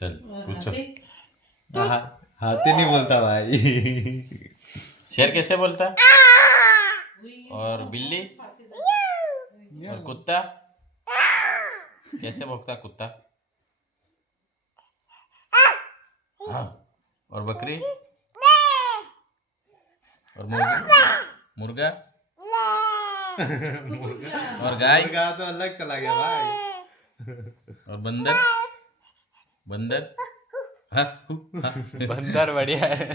चल पूछो। हाथी नहीं बोलता भाई। शेर कैसे बोलता? और बिल्ली और कुत्ता कैसे भौंकता कुत्ता? हाँ। और बकरी और मुर्गा और गाय मुर्गा तो अलग चला गया भाई। और बंदर बंदर हाँ, हाँ। बंदर बढ़िया है।